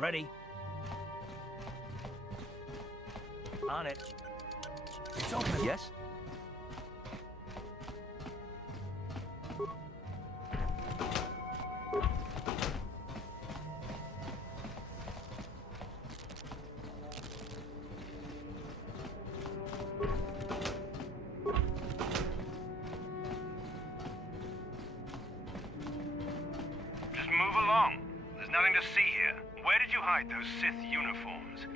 Ready. On it. It's open. Yes? Those Sith uniforms.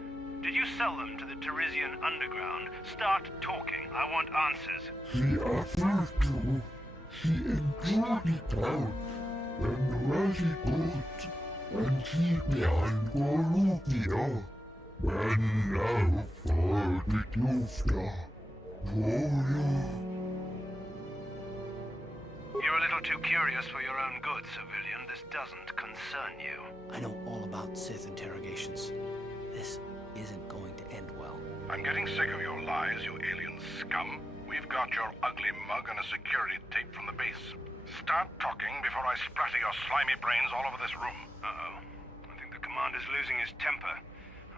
Did you sell them to the Tarisian underground? Start talking. I want answers. She offered to. She enjoyed it out. When Rashi got and she behind Golubia. When now for the Tufta. You're a little too curious for your own good, civilian. This doesn't concern you. I know all about Sith interrogations. This isn't going to end well. I'm getting sick of your lies, you alien scum. We've got your ugly mug and a security tape from the base. Start talking before I splatter your slimy brains all over this room. Uh-oh. I think the commander's losing his temper.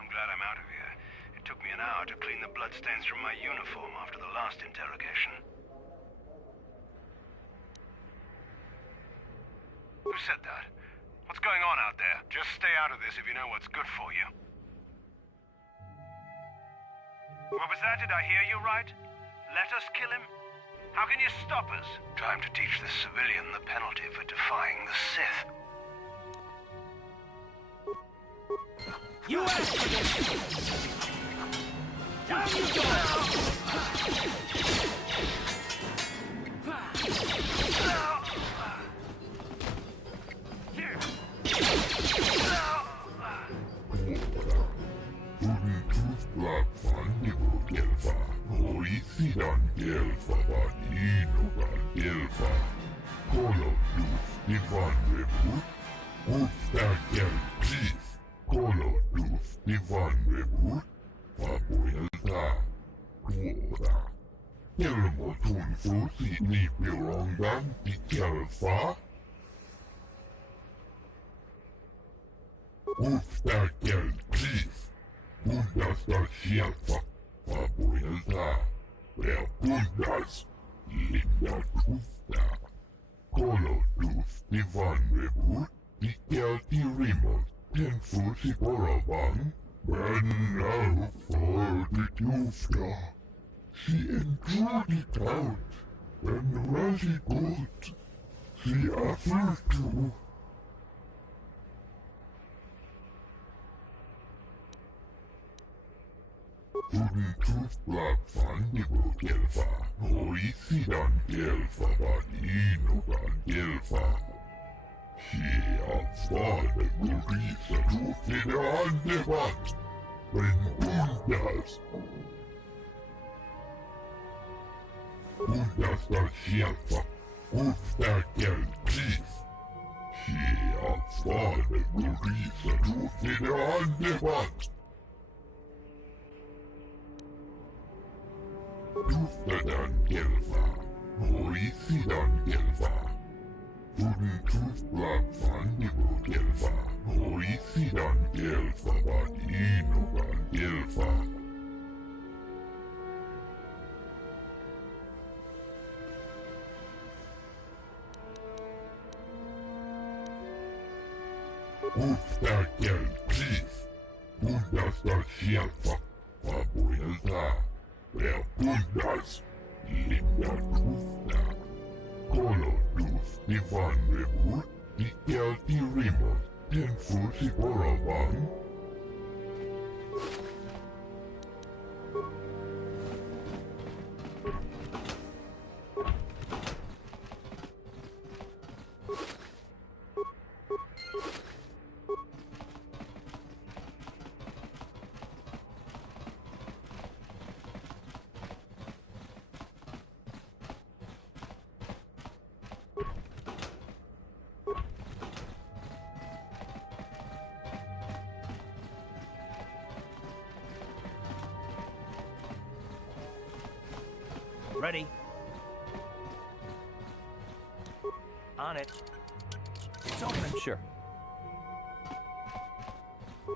I'm glad I'm out of here. It took me an hour to clean the bloodstains from my uniform after the last interrogation. Who said that? What's going on out there? Just stay out of this if you know what's good for you. What was that? Did I hear you right? Let us kill him? How can you stop us? Time to teach the civilian the penalty for defying the Sith. You asked for this! Down you go! Sidan Gelfa Vadinogan Gelfa Kolodus Divan Rebut Ustagel Pris Kolodus Divan Rebut Papuelta Tuoda Kelmotun Fusi Nipirongan Di Gelfa Ustagel Pris Bundasta Shelfa Papuelta Where Bundas Linda Tufta Kolodus Divan Rebut Dikelti Rimos Tenfusi Boravan When now for the Tufta She enjoyed it out When Rashi got She offered to Black Fandible Gelfa, Oisidan Gelfa, Vadinogan Gelfa. She avfade Gurisa Tufida Andevat, when Bundas. Bundas da Shelfa, Ufta Gel Pris. She avfade Gurisa Tufida Andevat. Tuftadan Gelfa, Oisidan Gelfa. Black Fandible Gelfa, Oisidan Gelfa, Vadinogan Gelfa. Ufta Gel Pris, Bundas da Shelfa, Papuelta. Where Bundas Linda Tufta Kolodus Divan Rebut Dikelti Rimos Tenfusi Boravan. Ready. On it. It's open. Sure.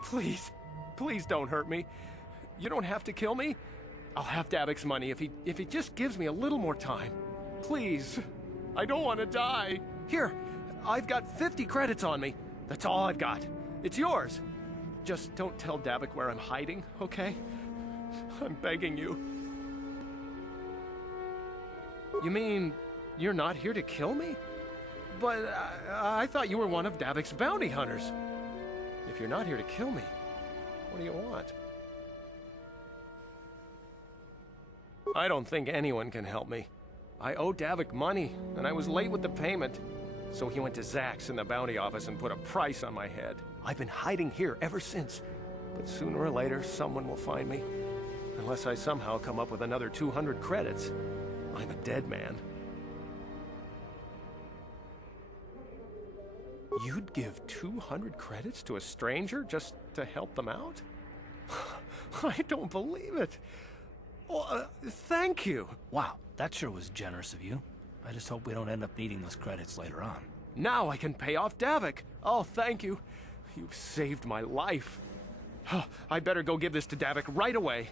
Please, please don't hurt me. You don't have to kill me. I'll have Davic's money if he just gives me a little more time. Please. I don't want to die. Here, I've got 50 credits on me. That's all I've got. It's yours. Just don't tell Davic where I'm hiding, okay? I'm begging you. You mean you're not here to kill me? But I thought you were one of Davic's bounty hunters. If you're not here to kill me, what do you want? I don't think anyone can help me. I owe Davic money, and I was late with the payment. So he went to Zach's in the bounty office and put a price on my head. I've been hiding here ever since. But sooner or later, someone will find me. Unless I somehow come up with another 200 credits. I'm a dead man. You'd give 200 credits to a stranger just to help them out? I don't believe it. Well, thank you. Wow, that sure was generous of you. I just hope we don't end up needing those credits later on. Now I can pay off Davic. Oh, thank you. You've saved my life. I better go give this to Davic right away.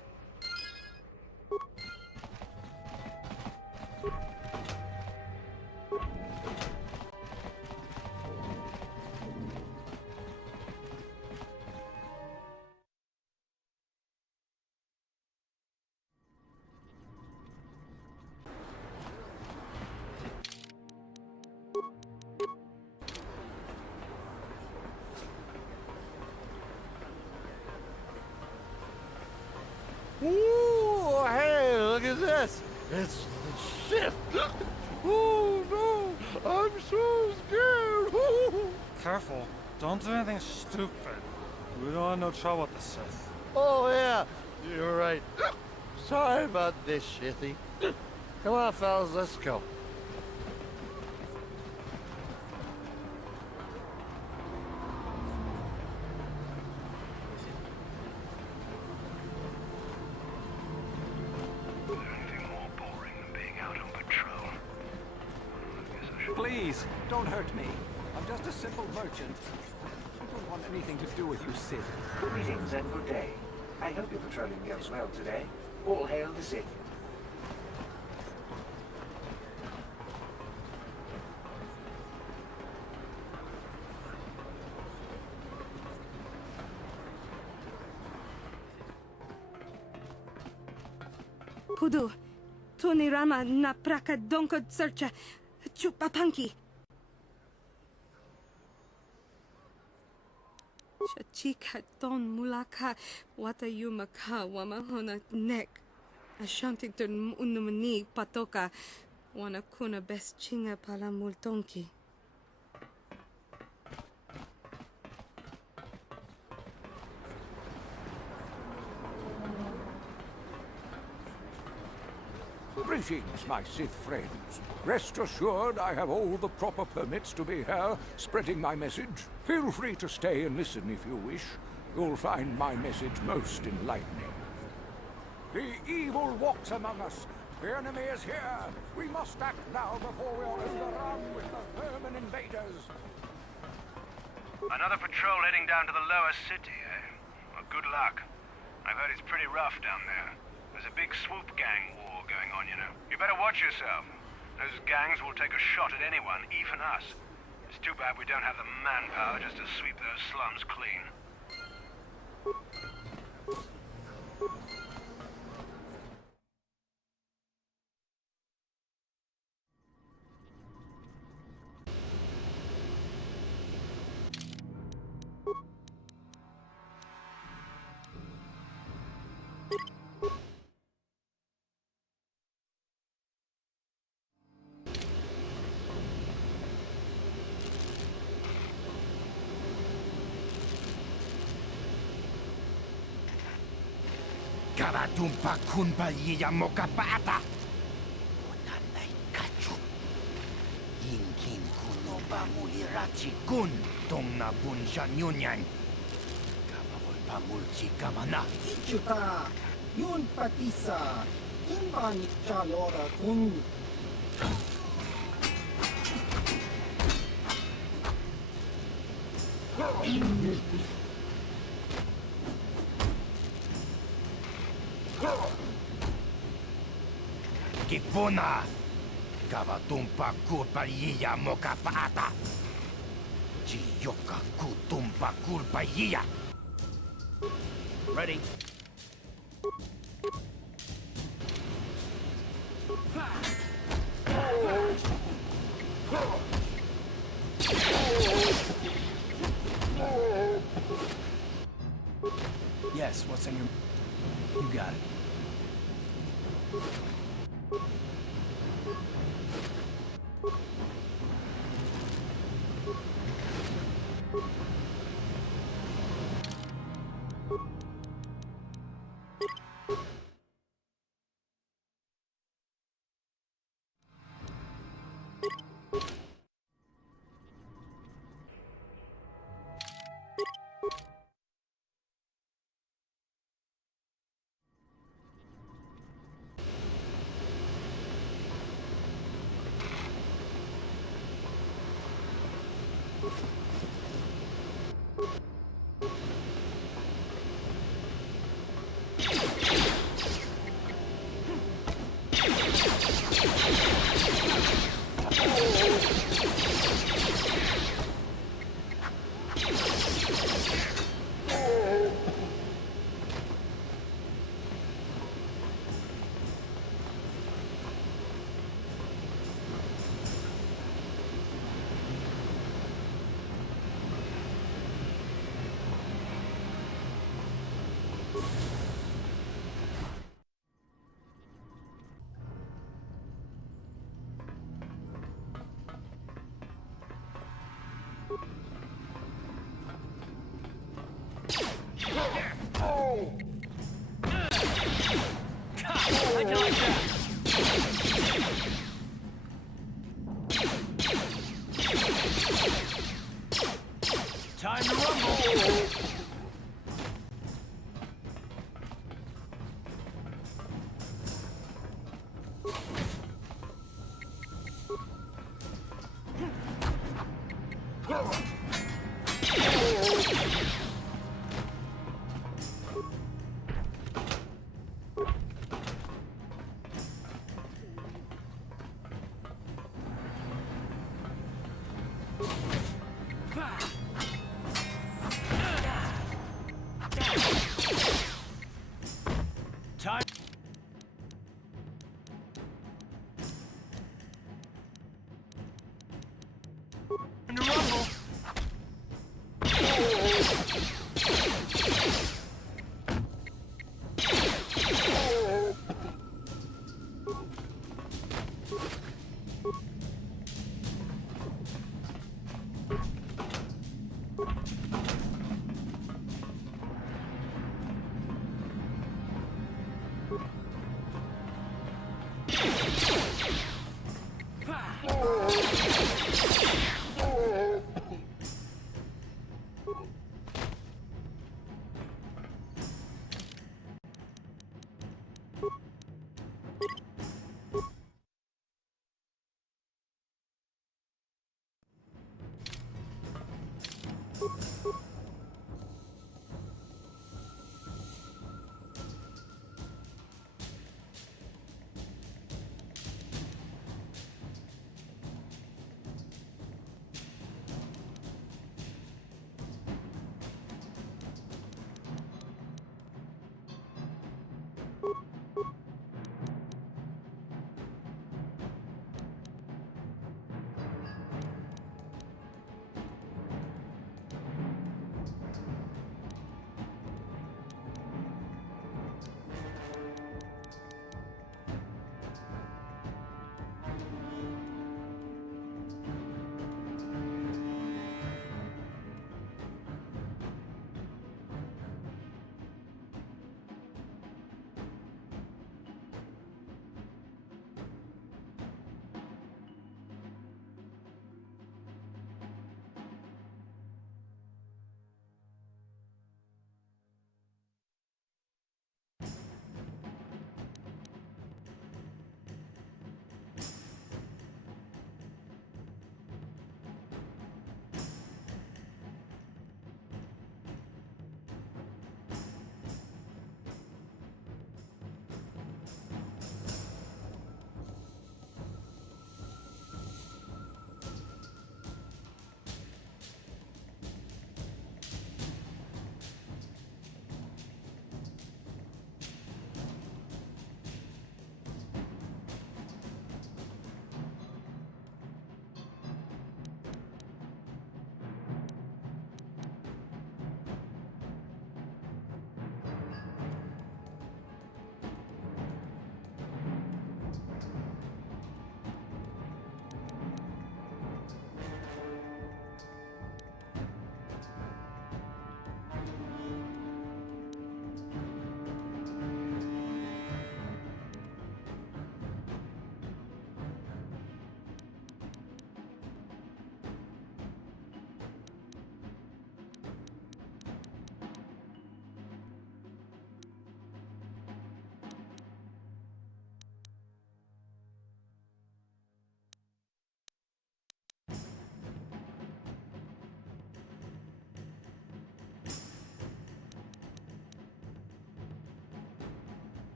Ooh, hey, look at this. It's the ship. Oh, no. I'm so scared. Ooh. Careful. Don't do anything stupid. We don't want no trouble with the Sith. Oh, yeah. You're right. Sorry about this, Shithy. Come on, fellas, let's go. Please, don't hurt me. I'm just a simple merchant. I don't want anything to do with you, Sith. Greetings and good day. I hope your patrolling goes well today. All hail the Sith. Pudu, Tunirama na praka donko searcha chupapanki. Shachika ton mulaka watayumaka wamahona nek. Ashantington unumani patoka wanakuna best chinga pala multonki. Greetings, my Sith friends. Rest assured I have all the proper permits to be here, spreading my message. Feel free to stay and listen if you wish. You'll find my message most enlightening. The evil walks among us. The enemy is here. We must act now before we are overrun with the vermin invaders. Another patrol heading down to the Lower City, eh? Well, good luck. I've heard it's pretty rough down there. There's a big swoop gang war going on, you know. You better watch yourself. Those gangs will take a shot at anyone, even us. It's too bad we don't have the manpower just to sweep those slums clean. Karatumpa kunpa yiya mokapata. Unanay kachu. Yinkin kuno ba mulirachi kun tong na bunshan yunyan. Kabawol pa mulchi kamana. Ichuta, yun patisa, imbanit chalora kun. Vona! Kavatumpa kurpaliya mokapaata! Chiyoka kutumpa kurpaliya! Ready. Yes, what's on your... You got it. Time to rumble! Time. Time to rumble.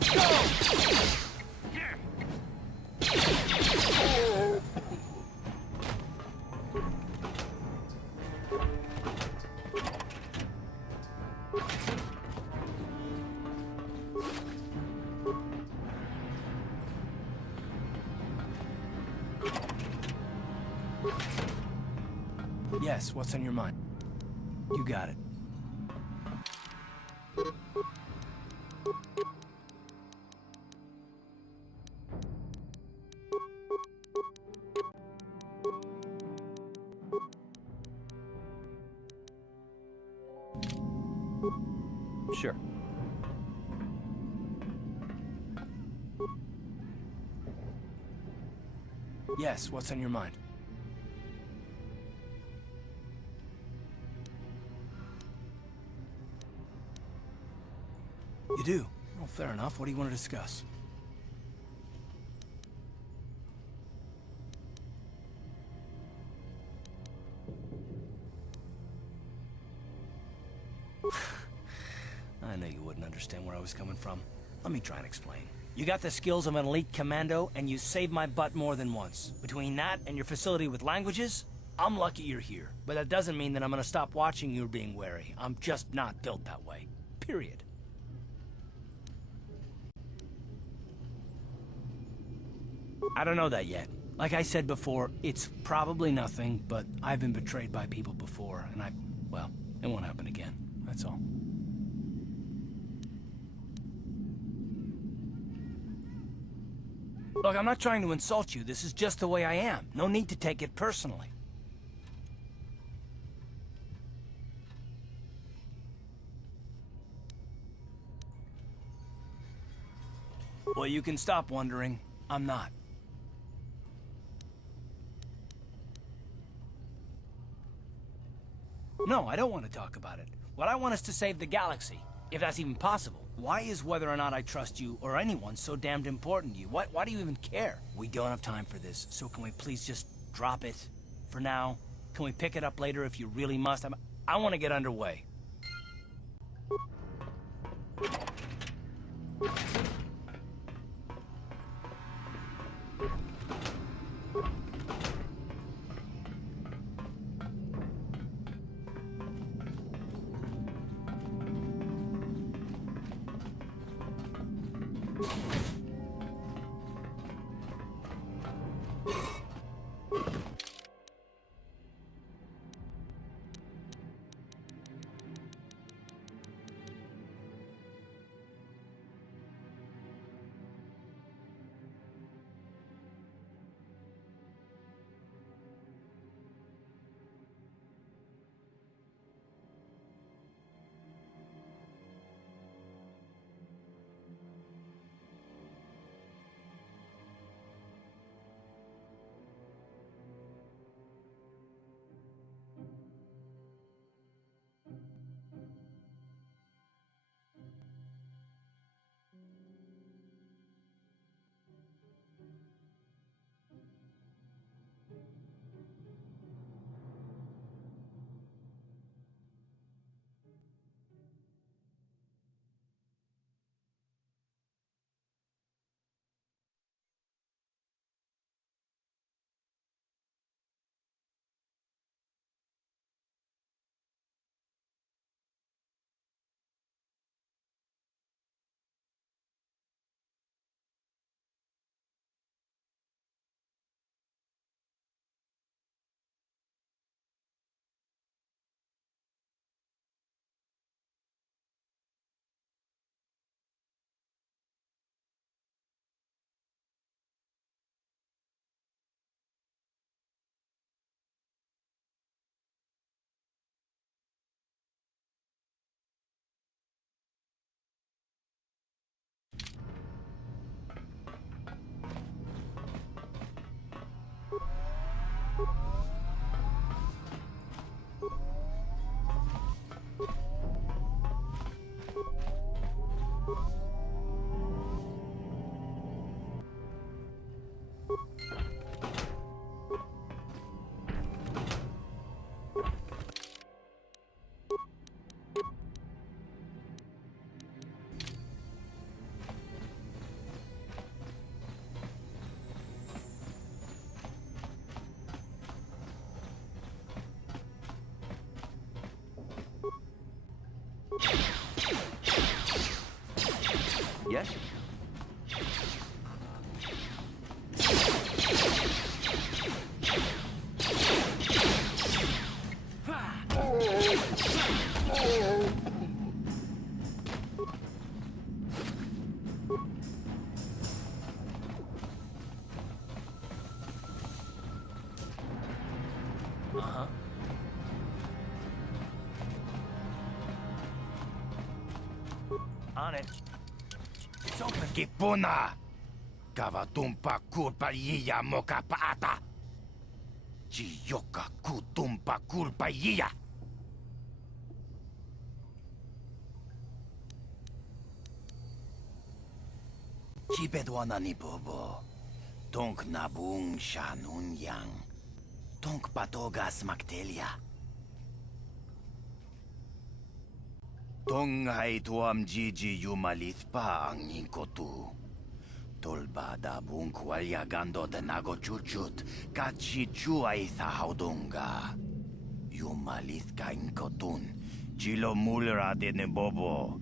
Let's go! Yes, what's on your mind? You got it. Sure. Yes, what's on your mind? You do? Well, fair enough. What do you want to discuss? I knew you wouldn't understand where I was coming from. Let me try and explain. You got the skills of an elite commando, and you saved my butt more than once. Between that and your facility with languages, I'm lucky you're here. But that doesn't mean that I'm gonna stop watching you being wary. I'm just not built that way. Period. I don't know that yet. Like I said before, it's probably nothing, but I've been betrayed by people before, and well, it won't happen again. That's all. Look, I'm not trying to insult you. This is just the way I am. No need to take it personally. Well, you can stop wondering. I'm not. No, I don't want to talk about it. What I want is to save the galaxy, if that's even possible. Why is whether or not I trust you or anyone so damned important to you? Why do you even care? We don't have time for this, so can we please just drop it for now? Can we pick it up later if you really must? I want to get underway. Yes? On it. It's open. Kipuna! Kavatumpa kulpa yiya moka paata! Chiyoka kutumpa kulpa yiya! Chibedwana ni bobo. Tonk nabung shanun yang. Tonk patogas maktelia. Tong hai tuam jiji yumalit pa ang inkotu. Tolba da bung kwalya gando de nago chuchut. Kachi chua itha haudunga. Yumalit ka inkotun. Chilo mulra de ne bobo.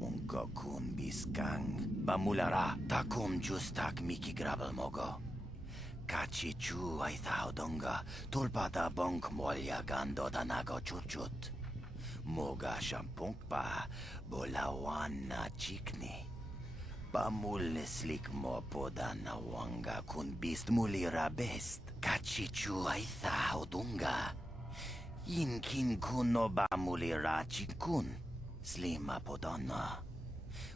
Unka kun biskang. Bamulara takum justak miki grabel mogo. Kachi chua itha haudunga. Tolba da bung kwalya gando da nago chuchut. Moga shampungpa, bolawan na chikni. Pamuleslik mo poda na wanga kun bist mulira best. Kachichu aitha haudunga. Inkin kuno ba mulira chikun. Slima podana.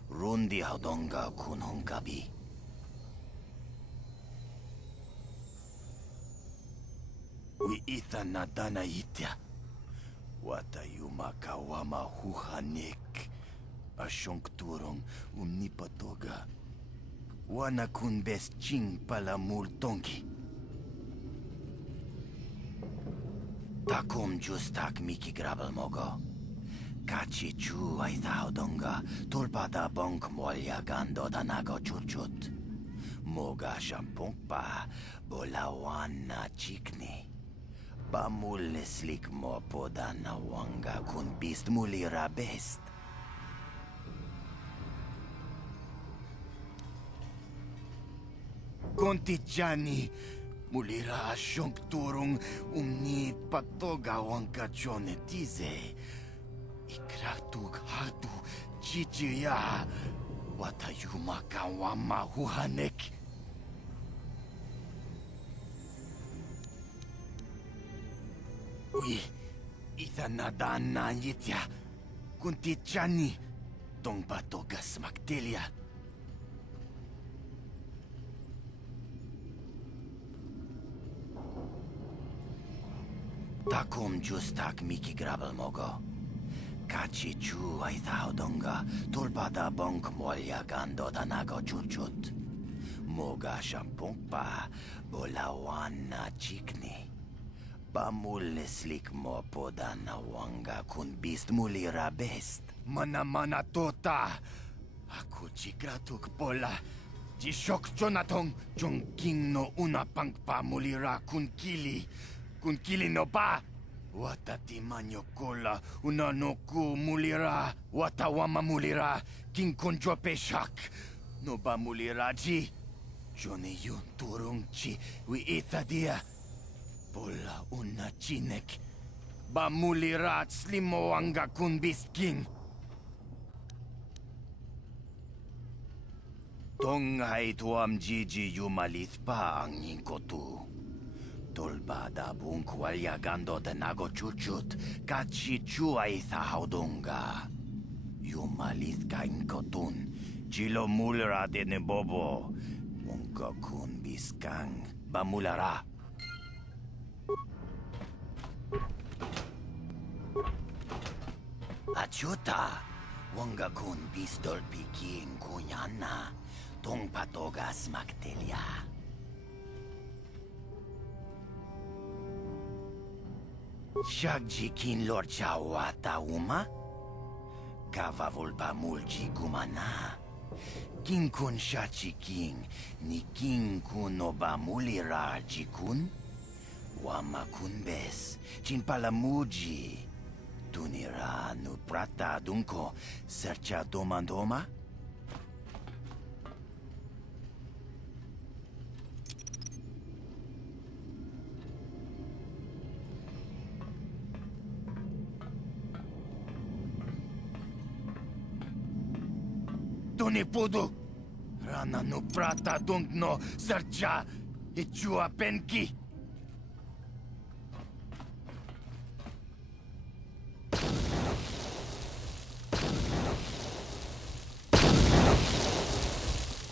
Rundi haudunga kun hunkabi. Wi ita na dana itya. Watayuma kawama huhanek. Ashonkturong umnipatoga. Wana kun best ching pala multonki. Takum justak miki grabel mogo. Kachi chu ay thaudonga. Tulpada bonk molya gando danago chuchut. Moga shampungpa bolawan na chikni. Pamuleslik mo poda na wanga kun bist mulira best. Kontijani mulira asyong turong umni patoga wangka chonetize. Ikratug hatu chichiya watayuma kawama huhanek. Ui, itanadan na yitya. Kuntijani tong patogas maktelia. Takum justak miki grabel mogo. Kachi chu ay thaudonga. Tulpada bonk molya gando danago chuchut. Moga shampungpa bolawan na chikni. Pamuleslik mo poda na wanga kun bist mulira best. Mana tota. Aku chikratuk pola. Jishok jonatong jongking no una pangpa mulira kun kili. Kun kili no ba? Watati manyo kola una no ku mulira. Watawama mulira. King kunjo peshak. No ba mulira ji? Joni yun turung chi. Wi itadia. Pola una chinek. Ba mulira slimo anga kun bisking. Tong hai tuam jiji yumalit pa ang inkotu. Tolbada bunkwalya gando de nago chuchut, kachi chua itha haudunga. Yumalit ka inkotun, chilo mulra de ne bobo, unka kun biskang, bamulara. Achuta, wanga kun pistol piking kunyana, tong patogas maktelia. Shagji kin lorcha wata uma? Kava volba mulji gumana. Kin kun shachi king, ni king kun oba mulira jikun? Wama kun bes, chin palamuji. Tunira nu prata dunko, sercha domandoma? Tuni pudu. Rana nu prata dung no sercha. Ichua penki.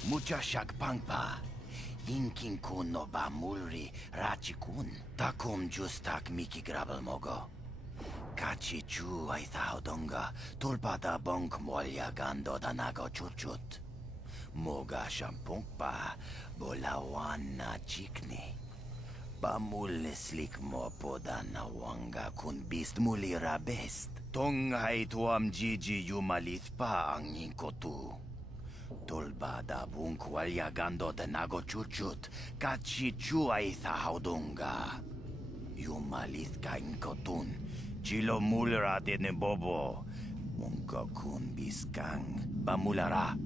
Mucha shak pangpa. Inkin kun no ba mulri rachi kun. Takum justak miki grabel mogo. Kachi chu ay thaudonga. Tulpada bonk molya gando danago chuchut. Moga shampungpa. Bolawana chikni. Bamul slik mo poda na wanga kun bist mulira best. Tongai tuam jiji yumalit pa ang inkotu. Tolbada bunkwalya gando de nago chuchut, kachi chua itha haudunga. Yumalit ka inkotun, chilo mulra de nebobo, munka kun biskang, bamulara.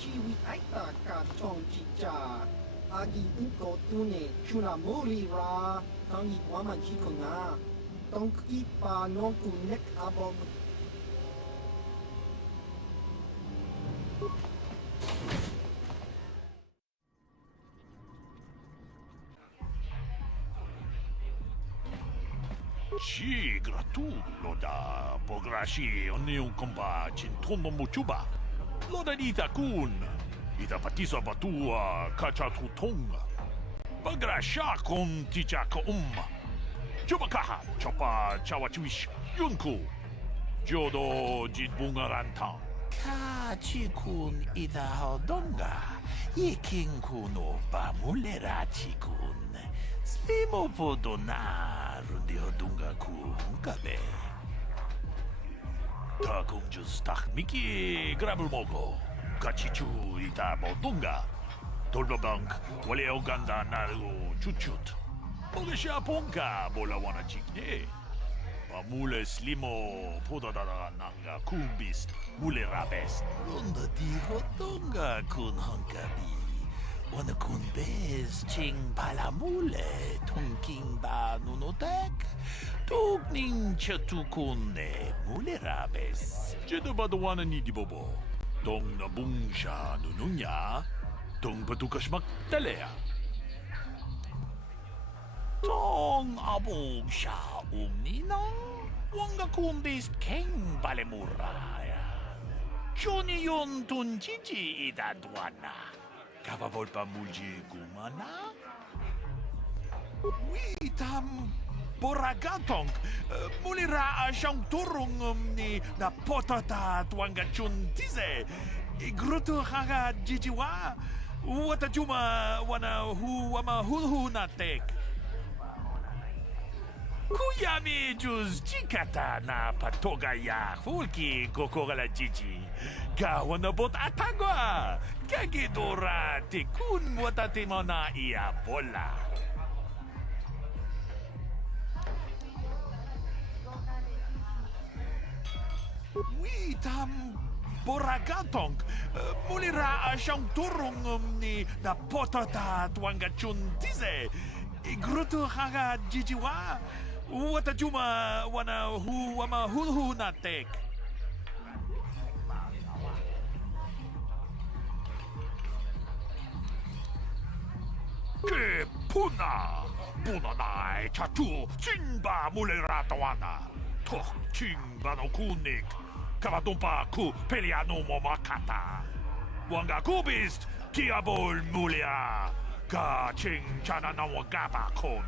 Chiwi aita ka chong chicha. Agi inko tune chuna muri ra. Tangi waman chikunga. Tong ipa non kunek abog. Sì, gratullo da pograshi ogni un comba cintono muchuba. Loda ita kun, ita patisa batua kacha tutonga. Bagrasha kon tichaka Chubakaha, chopa chawachiwish, yunku. Jodo jitbungarantang. Kachi kun ita haudonga. Ikin kuno bamulerachi kun. Slimo podona rundio dunga kunkabe. Takum justak miki grabul mogo. Kachichu ita bodunga. Tolbabank wale oganda naru chuchut. Bogesha ponka bola wana chikne. Bamule slimo podadada nanga kumbist mule rabest. Runda di hodonga kun hankabi. Wana kun bez ching palamule tunking ba nunotek. Tugning chatukune mule rabes. Jedo badawana ni di bobo. Dong na bungsha nununya. Dong patukashmak talea. Tong abog siya umninang wanga kumbist keng balemuraya. Johnny yon tunjiji idadwana. Kababol pa mulji gumana? Witam boragatong mulira siyang turong ni na potata tuanga chuntize. Igruto haga jijiwa. Wata juma wana hu wama hu natek. Kuyami juz chikata na patoga ya hulki kokora jiji. Kawana bot atagwa. Kagidora tikun watate mo na iya bola. Witam boragatong mulira siyang turong ni na potata tuanga chuntize. Grutu haga jijiwa. Wata juma wana hu wama hulhu na tek. Ke puna. Puna nai chatu chinba mulera tawana. Tok chinba no kunik. Kavatumpa ku peliano momakata. Wanga kubist kiabol mulia. Ka ching chana na wagaba kon.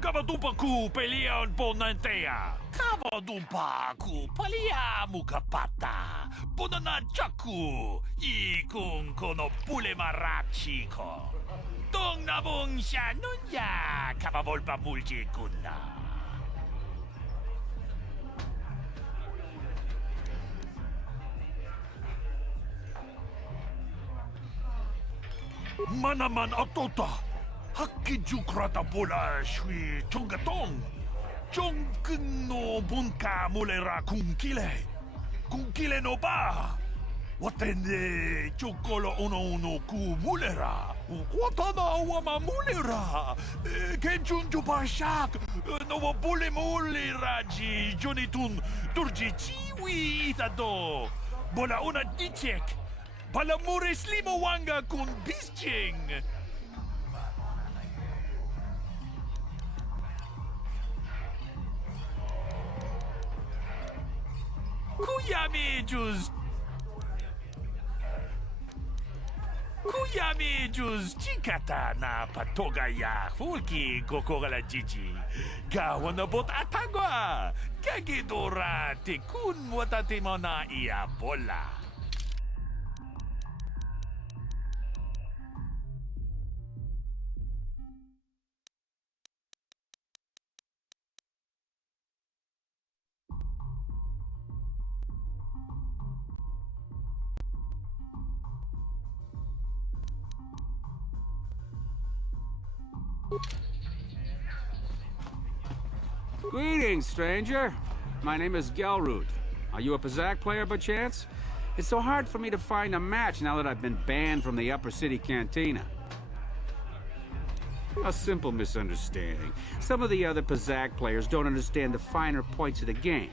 Kavadumpa ku pelian bonantea. Kavadumpa ku palia mukapata. Bonana chaku. Ikun kono pule marachiko. Dong nabong siya nunya. Kavavolpa mulji kunna. Manaman atota. Hakijukrata bola shui chongatong. Chongkun no bunka mulera kunkile. Kunkile no ba. Watende chokolo uno ku mulera. Watana wama mulera. Kenchunju pashak. No bule mulera ji jonitun. Durji chiwi itado. Bola una dichek. Palamure slimo wanga kun bisching. Kuyami juz chikata na patoga ya hulki kokora jiji. Gawana bot atagwa. Kagidora te kun watatimona ia bola. Greetings, stranger. My name is Gelroot. Are you a Baczyk player by chance? It's so hard for me to find a match now that I've been banned from the Upper City Cantina. A simple misunderstanding. Some of the other Baczyk players don't understand the finer points of the game.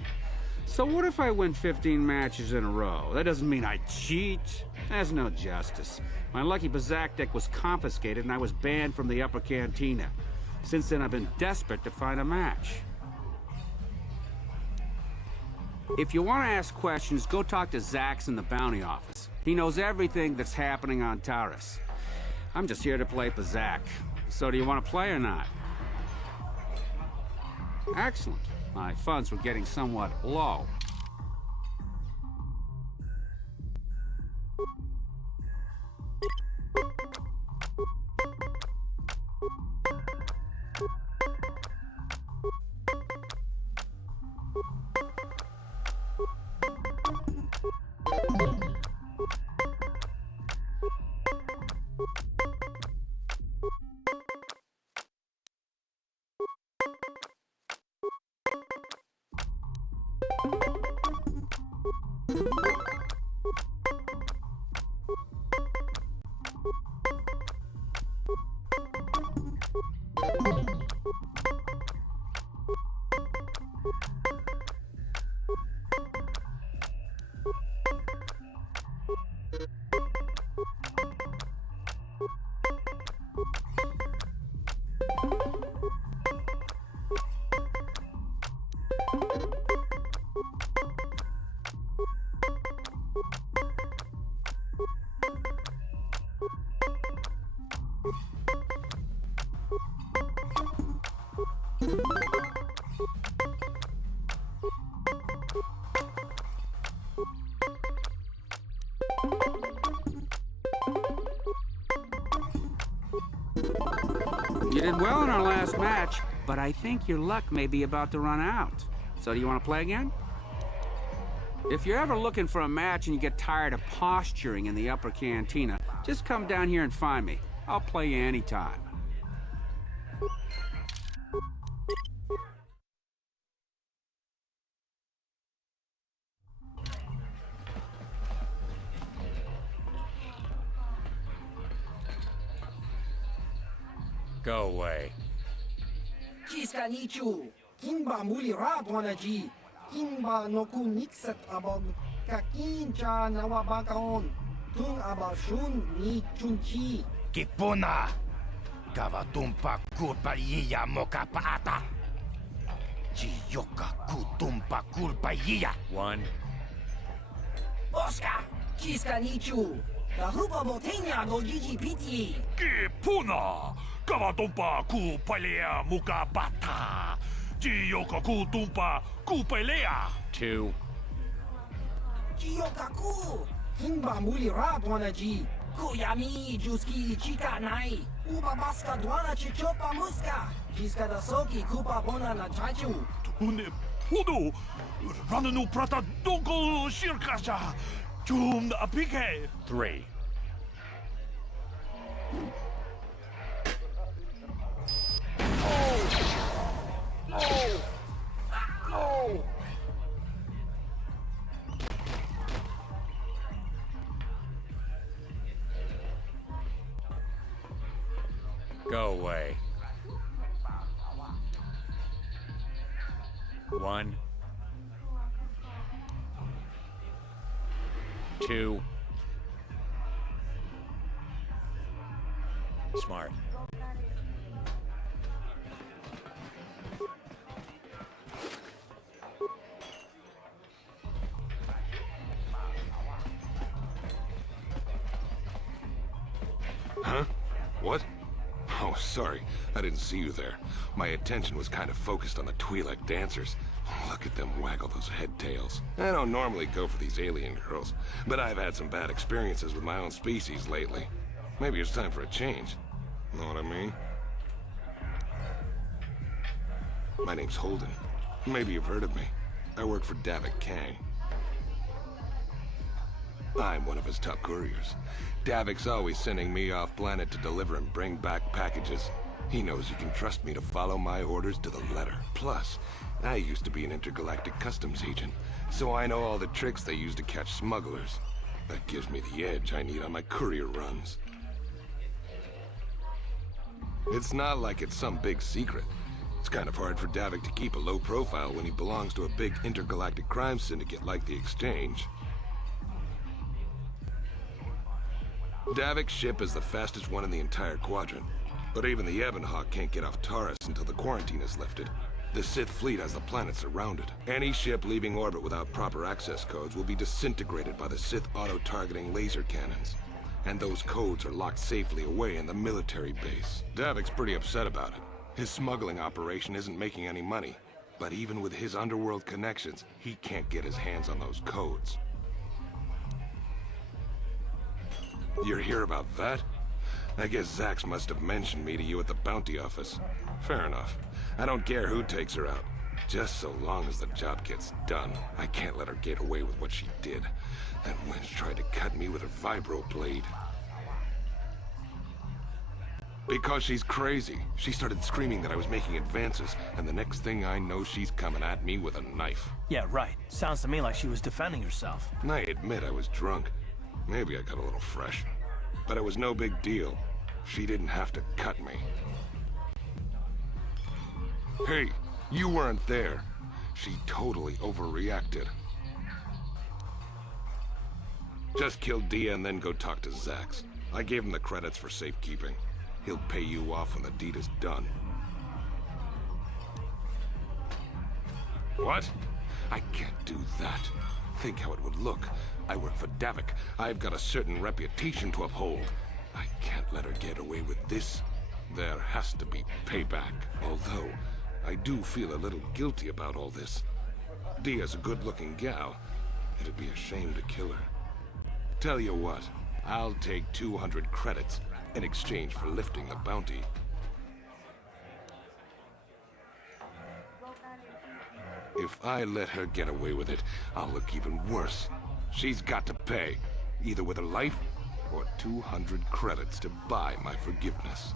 So what if I win 15 matches in a row? That doesn't mean I cheat. That's no justice. My lucky Baczyk deck was confiscated and I was banned from the Upper Cantina. Since then, I've been desperate to find a match. If you want to ask questions, go talk to Zax in the bounty office. He knows everything that's happening on Taris. I'm just here to play Baczyk. So do you want to play or not? Excellent. My funds were getting somewhat low. You did well in our last match, but I think your luck may be about to run out. So do you want to play again? If you're ever looking for a match and you get tired of posturing in the Upper Cantina, just come down here and find me. I'll play you anytime. Go away. Ciska nichu. Kimba muli ratwanaji. Kimba noku nixet abog. Kakincha nawabakaon. Tung abashun ni chunchi. Kipuna! Kavatumpa kulpa yiya mokapaata! Chiyoka kutumpa kulpa yiya! One. Oscar! Ciska nichu. Kahupa botenya go jiji piti. Kipuna! Kavatumpa ku palea muka bata! Chiyoka kutumpa ku palea! Two. Jiyokaku. Kimba muli ratwanaji. Kuyami juski chika nai. Uba baska dwana chichopa muska. Ciska da soki kupa bona na chachu. Une pudu! Rananu prata donko shirkasha! Jum apike! Three. Go away. One. Two. Smart. Huh? What? Oh, sorry. I didn't see you there. My attention was kind of focused on the Twi'lek dancers. Look at them waggle those head tails. I don't normally go for these alien girls, but I've had some bad experiences with my own species lately. Maybe it's time for a change. Know what I mean? My name's Holden. Maybe you've heard of me. I work for Davik Kang. I'm one of his top couriers. Davik's always sending me off planet to deliver and bring back packages. He knows you can trust me to follow my orders to the letter. Plus, I used to be an intergalactic customs agent, so I know all the tricks they use to catch smugglers. That gives me the edge I need on my courier runs. It's not like it's some big secret. It's kind of hard for Davik to keep a low profile when he belongs to a big intergalactic crime syndicate like the Exchange. Davik's ship is the fastest one in the entire quadrant. But even the Ebonhawk can't get off Taris until the quarantine is lifted. The Sith fleet has the planet surrounded. Any ship leaving orbit without proper access codes will be disintegrated by the Sith auto-targeting laser cannons. And those codes are locked safely away in the military base. Davik's pretty upset about it. His smuggling operation isn't making any money. But even with his underworld connections, he can't get his hands on those codes. You're here about that? I guess Zax must have mentioned me to you at the bounty office. Fair enough. I don't care who takes her out. Just so long as the job gets done. I can't let her get away with what she did. That wench tried to cut me with her vibro blade. Because she's crazy. She started screaming that I was making advances, and the next thing I know, she's coming at me with a knife. Yeah, right. Sounds to me like she was defending herself. I admit I was drunk. Maybe I got a little fresh. But it was no big deal. She didn't have to cut me. Hey, you weren't there. She totally overreacted. Just kill Dia and then go talk to Zax. I gave him the credits for safekeeping. He'll pay you off when the deed is done. What? I can't do that. Think how it would look. I work for Davik. I've got a certain reputation to uphold. I can't let her get away with this. There has to be payback. Although, I do feel a little guilty about all this. Dia's a good-looking gal. It'd be a shame to kill her. Tell you what, I'll take 200 credits in exchange for lifting the bounty. If I let her get away with it, I'll look even worse. She's got to pay, either with her life or 200 credits to buy my forgiveness.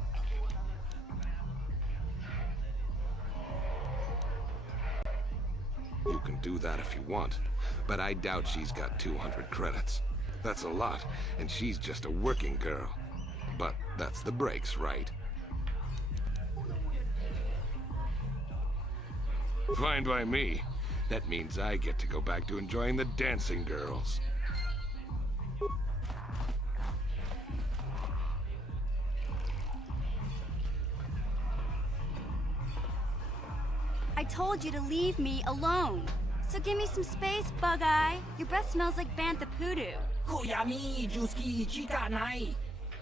You can do that if you want, but I doubt she's got 200 credits. That's a lot, and she's just a working girl. But that's the breaks, right? Fine by me. That means I get to go back to enjoying the dancing girls. I told you to leave me alone. So give me some space, Bug-Eye. Your breath smells like bantha poodoo. Kuyami, Juski, Chica Nai.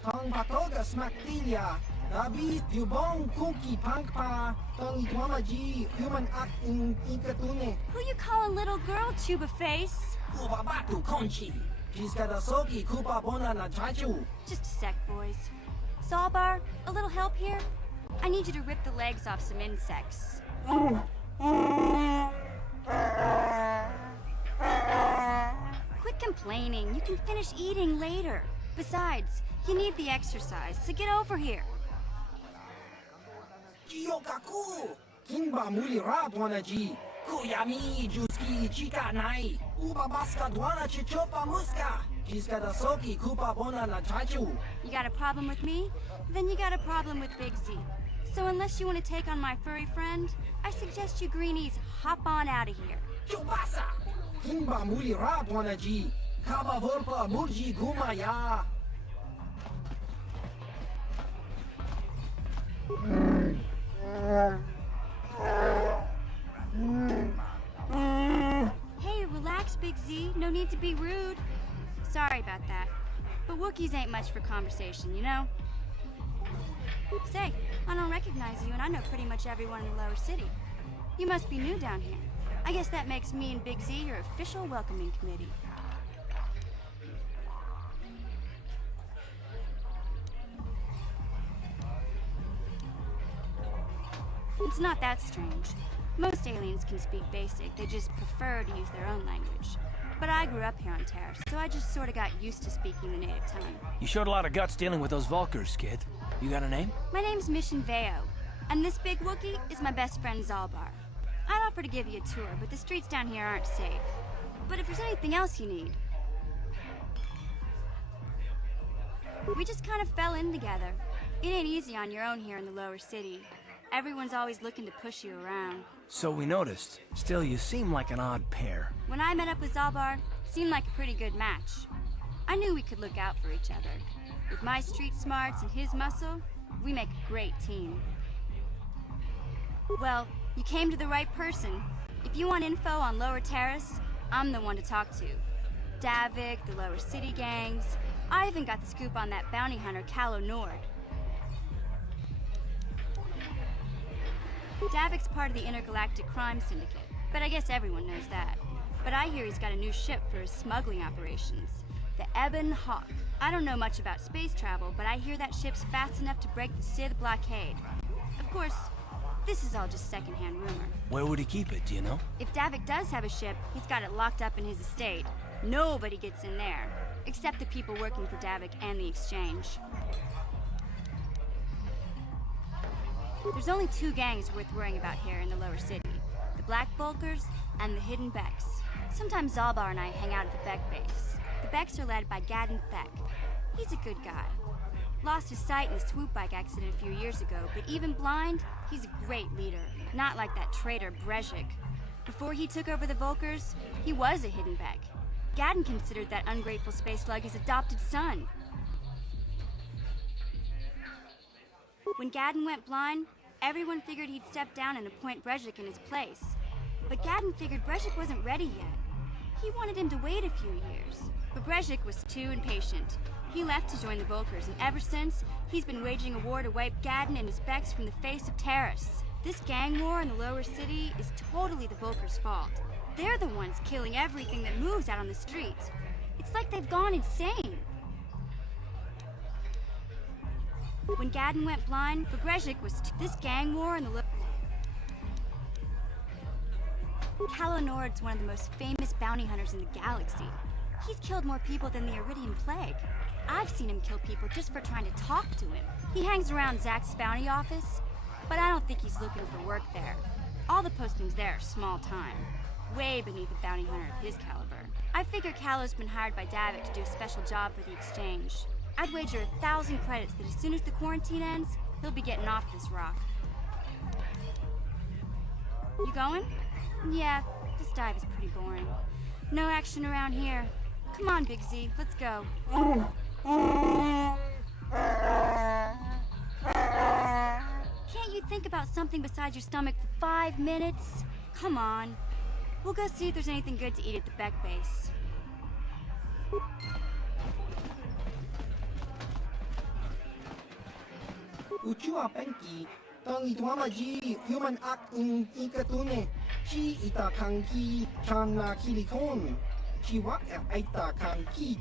Tong Patoga Smaktilia. Dabi, Dubong, Kuki, Pankpa. Tong Itwamaji, Human Act in Inkatune. Who you calling little girl, Chuba Face? Kubabatu Conchi. Jiskadasoki, Kupa Bona na Chachu. Just a sec, boys. Zalbar, a little help here? I need you to rip the legs off some insects. Quit complaining. You can finish eating later. Besides, you need the exercise, so get over here. Jiyokaku! Kimba Muli Ratwanaji. Kuyami, Juski, Chica Nai. Ubabaska Dwana Chichopa Muska. Jiskadasoki, Kupa Bona na Chachu. You got a problem with me? Then you got a problem with Big Z. So unless you want to take on my furry friend, I suggest you greenies hop on out of here. Chubasa! Kimba Muli Ratwanaji. Kaba Volpa Murji Gumaya. Hey, relax, Big Z. No need to be rude. Sorry about that. But Wookiees ain't much for conversation, you know? Say, I don't recognize you, and I know pretty much everyone in the Lower City. You must be new down here. I guess that makes me and Big Z your official welcoming committee. It's not that strange. Most aliens can speak basic, they just prefer to use their own language. But I grew up here on Taris, so I just sort of got used to speaking the native tongue. You showed a lot of guts dealing with those Vulkars, kid. You got a name? My name's Mission Veo, and this big Wookiee is my best friend Zalbar. I'd offer to give you a tour, but the streets down here aren't safe. But if there's anything else you need... We just kind of fell in together. It ain't easy on your own here in the Lower City. Everyone's always looking to push you around. So we noticed. Still, you seem like an odd pair. When I met up with Zalbar, it seemed like a pretty good match. I knew we could look out for each other. With my street smarts and his muscle, we make a great team. Well, you came to the right person. If you want info on Lower Taris, I'm the one to talk to. Davik, the Lower City gangs. I even got the scoop on that bounty hunter, Calo Nord. Davik's part of the Intergalactic Crime Syndicate, but I guess everyone knows that. But I hear he's got a new ship for his smuggling operations, the Ebon Hawk. I don't know much about space travel, but I hear that ship's fast enough to break the Sith blockade. Of course, this is all just secondhand rumor. Where would he keep it, do you know? If Davik does have a ship, he's got it locked up in his estate. Nobody gets in there, except the people working for Davik and the Exchange. There's only two gangs worth worrying about here in the Lower City. The Black Vulkars and the Hidden Becks. Sometimes Zalbar and I hang out at the Beck base. The Becks are led by Gadden Beck. He's a good guy. Lost his sight in a swoop bike accident a few years ago, but even blind, he's a great leader. Not like that traitor Baczyk. Before he took over the Vulkars, he was a Hidden Beck. Gadden considered that ungrateful space slug his adopted son. When Gadden went blind, everyone figured he'd step down and appoint Baczyk in his place. But Gadden figured Baczyk wasn't ready yet. He wanted him to wait a few years. But Baczyk was too impatient. He left to join the Vulkars, and ever since, he's been waging a war to wipe Gadden and his Becks from the face of Taris. This gang war in the Lower City is totally the Vulkars' fault. They're the ones killing everything that moves out on the streets. It's like they've gone insane. When Gadden went blind, Baczyk was this gang war in the Calo Nord's one of the most famous bounty hunters in the galaxy. He's killed more people than the Iridian Plague. I've seen him kill people just for trying to talk to him. He hangs around Zach's bounty office, but I don't think he's looking for work there. All the postings there are small time, way beneath a bounty hunter of his caliber. I figure Calo's been hired by Davik to do a special job for the Exchange. I'd wager 1,000 credits that as soon as the quarantine ends, he'll be getting off this rock. You going? Yeah, this dive is pretty boring. No action around here. Come on, Big Z, let's go. Can't you think about something besides your stomach for 5 minutes? Come on. We'll go see if there's anything good to eat at the Beck base. Uchua penki, tong itwama ji human act in ikatune, chi ita kanki chana kilikon, chi wak aita kanki.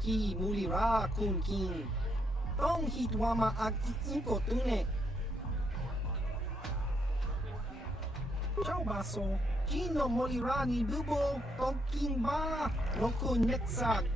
Ki mulira kun king, tong hitwama act inkotune. Ciao baso, Gino molira ni bubo, tong king ba, roku neksak.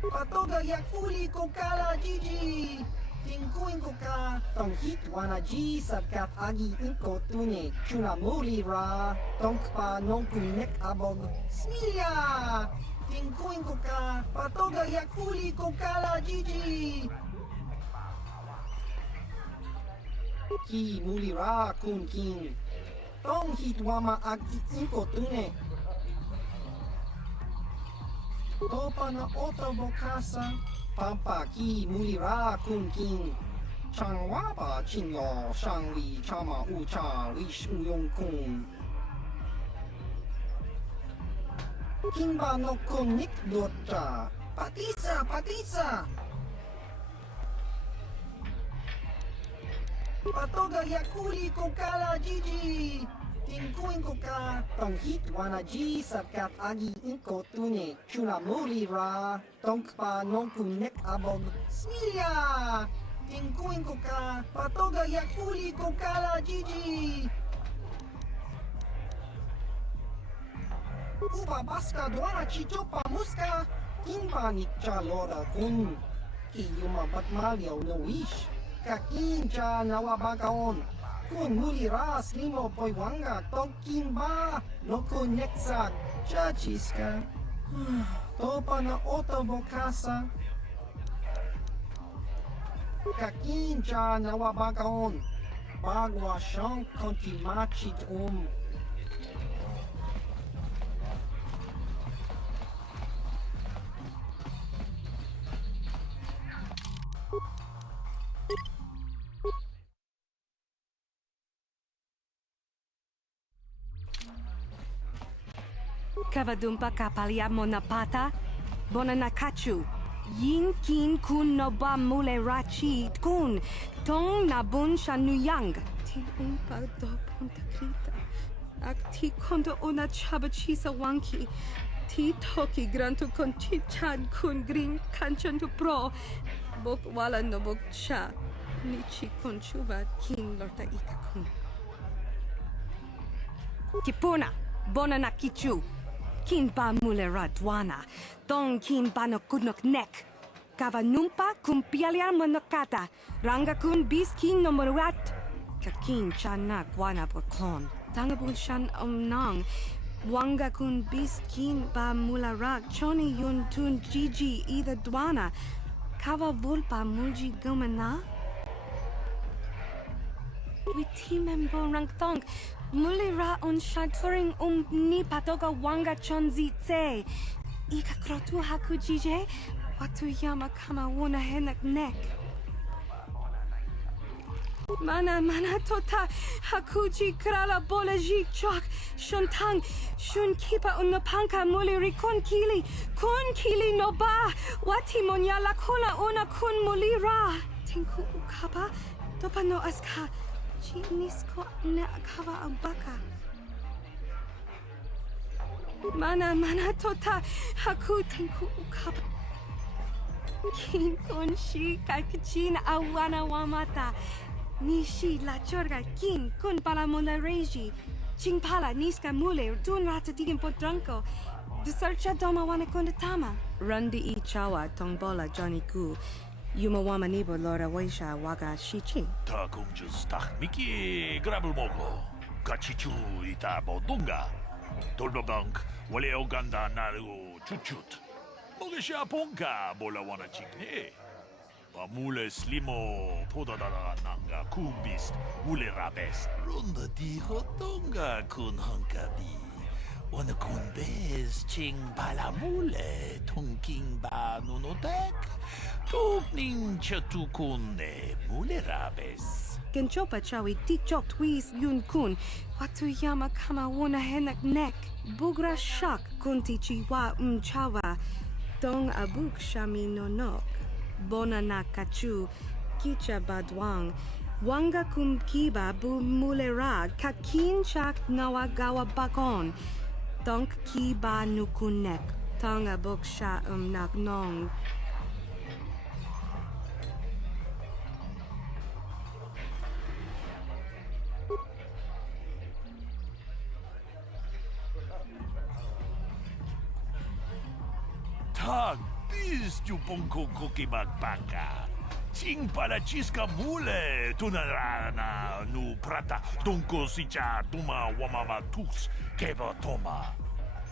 Patoga yakuli kokala Gigi, tingkuin koka, tong hitwana ji satkat agi inko tune, chuna mulira, tong pa nongkunek abog, smilia, tingkuin koka, patoga yakuli kokala Gigi. Ki mulira kun king, tong hitwama agi inko tune. Topa na oto bokasa, pampa ki mulira kun king. Changwapa chinyo, shangwi chama ucha, wish uyong kun. Kimba no kun nik dota, patisa, patisa. Patoga yakuli kokala Gigi. Tingkuin koka, tong hitwana ji satkat agi inko tune, chuna mulira, tong pa nongkunek abog, smilia! Tingkuin koka, patoga yakuli kokala Gigi. Upa baska dwana chichopa muska, kimba nikcha lora kun, kiyuma batmalyaw no wish, kakincha nawabakaon. Kun mulira slimo poiwanga tong kimba no kun neksak chachiska topa na oto bokasa kakincha nawabakaon bagwa shank kontimachit Kavadumpa kapalia monapata, bonanakachu. Yin kin kun no ba mule rachi kun, tong nabun shanuyang. Tin umpa do ponta krita. Ak ti kondo ona chabachisa wanki. Ti toki grantu kon chichan kun green kanchan tu pro. Bok wala no bok cha. Nichi kon chuva kin lorta ika kun. Kipuna, bonanakichu. Kin ba mulera dwana, tong kin ba no kudnok nek. Kava numpa kumpialia monokata, ranga kun bis kin no moruat. Kakin chana guana bokon, tangabun shan omnang. Wanga kun bis kin ba mulera, choni yun tun Gigi ida dwana. Kava vulpa mulji gumana. Witimem bon rang tong. Mulira on shaturing ni patoga wanga chonzi tse. Ika krotu haku jije, watu yama kama wuna henak nek. Mana tota hakuji krala boleji chok shontang shun kipa unapanka muliri kun kili no ba wati monyala kola una kun mulira tinku ukapa topa no aska Chinisko na akava abaka. Mana tota haku tinku ukapa. Kin kon shi kakachin awana wamata. Nishi la chorga kin kun pala mona reji. Chingpala niska mule dun rata digin potranko. Dusarcha doma wana kondatama. Rundi I chawa tongbola Johnny Ku. Yumawama nibo lora waisha waga shichi. Ta kumjus tahmiki grabul moko. Kachichu ita bodunga. Tolbabank wale oganda naru chuchut. Mogesha ponka bola wana chikne. Mule slimo podadada nanga kumbist mule rabes. Runda di hotonga kun hankabi. Wana kun bez ching bala mule tongking ba nunotek. Tokning chatu kun ne mule rabes. Genchopa chawi tichok twis yun kun. Watuyama kama wona henak nek. Bugra shak kunti chiwa chawa. Dong abuk shami nonok. Bona na kachu. Kicha badwang. Wanga kum kiba bu mulera. Kakin chak nawagawa bakon. Donk kiba nukunek. Tong abuk sha nak nong. Tag bis tu ponko koki bakbaka. Ching para chiska mule tunarana nu prata donko sicha tuma wamama tus keba toma.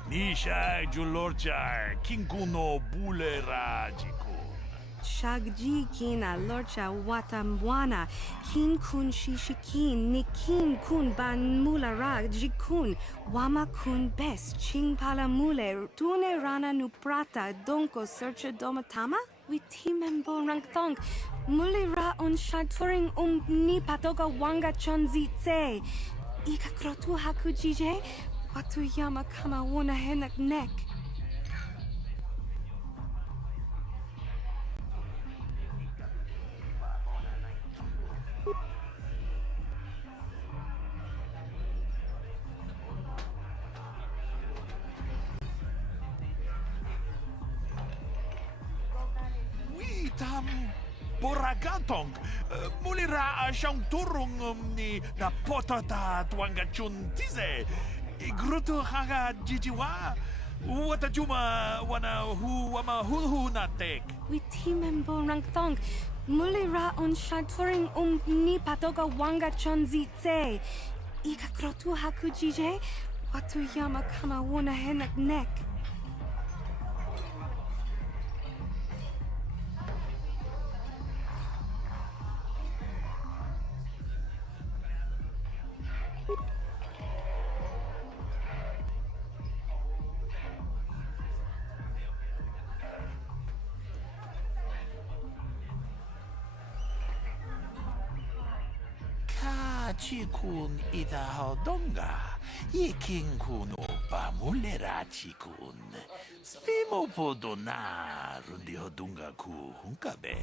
Nisha julorcha kinkuno bule rajiko. Shagji kina lorcha watamwana. Kin kun shishikin. Nikin kun ban mulara jikun. Wama kun bes. Ching pala mule. Tune rana nu prata. Donko searcha domatama? Witimembo rangthong. Muli ra on shaturing ni patoga wanga chonzi tse. Ika krotu hakujije. Watuyama kama wona henak nek. Tam boragatong mulira siyang turong ni na potata tuangachun tize igruto haga jijiwa wata juma wana hu wama hu natek Witimembo rangthong. Mulira on shaturing ni patoga wanga chonzi tse. Ika krotu hakujije. Watuyama kama wona henak nek. Chikun ida hodonga iking kun opa mulera chikun slimo podona rundi hodunga ku hunkabe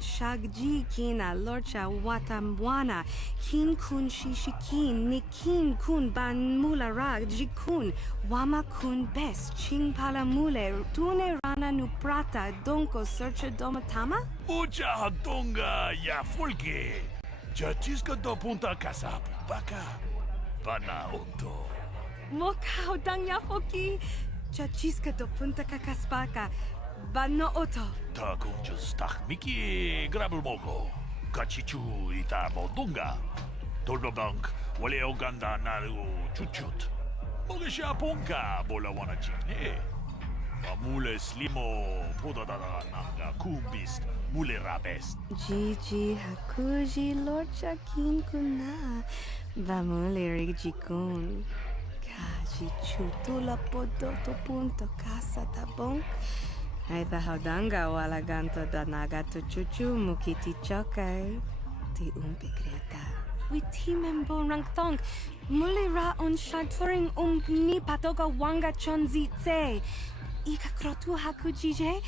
Shagji kina lorcha watamwana. Kin kun shishikin. Nikin kun ban mulara jikun. Wama kun bes. Ching pala mule. Tune rana nu prata. Donko searcha domatama? Ucha hodonga ya fulke Chachiska do punta casa baka bana onto Mokao dang yafoki. Chachiska do punta kakaspaka. Bano oto. Ta kunjus tak miki grabul moko kachichu ita bodunga toldo bank wale oganda naru chuchut mogesha ponka bola wana chikne Mule slimo podadada nanga kumbist mule rabest Gigi hakuji lorcha kin kuna. Bamule rigikun. Kaji chutula podoto punto casa tabonk. Aita haudanga wala ganto da nagato chuchu mukiti chokai. Ti umpigreta. Witimembo rangthong. Muli ra on shaturing ni patoga wanga chonzi tse. Ika krotu hakujije.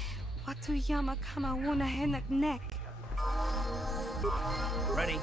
Watuyama kama wona henak nek. Ready?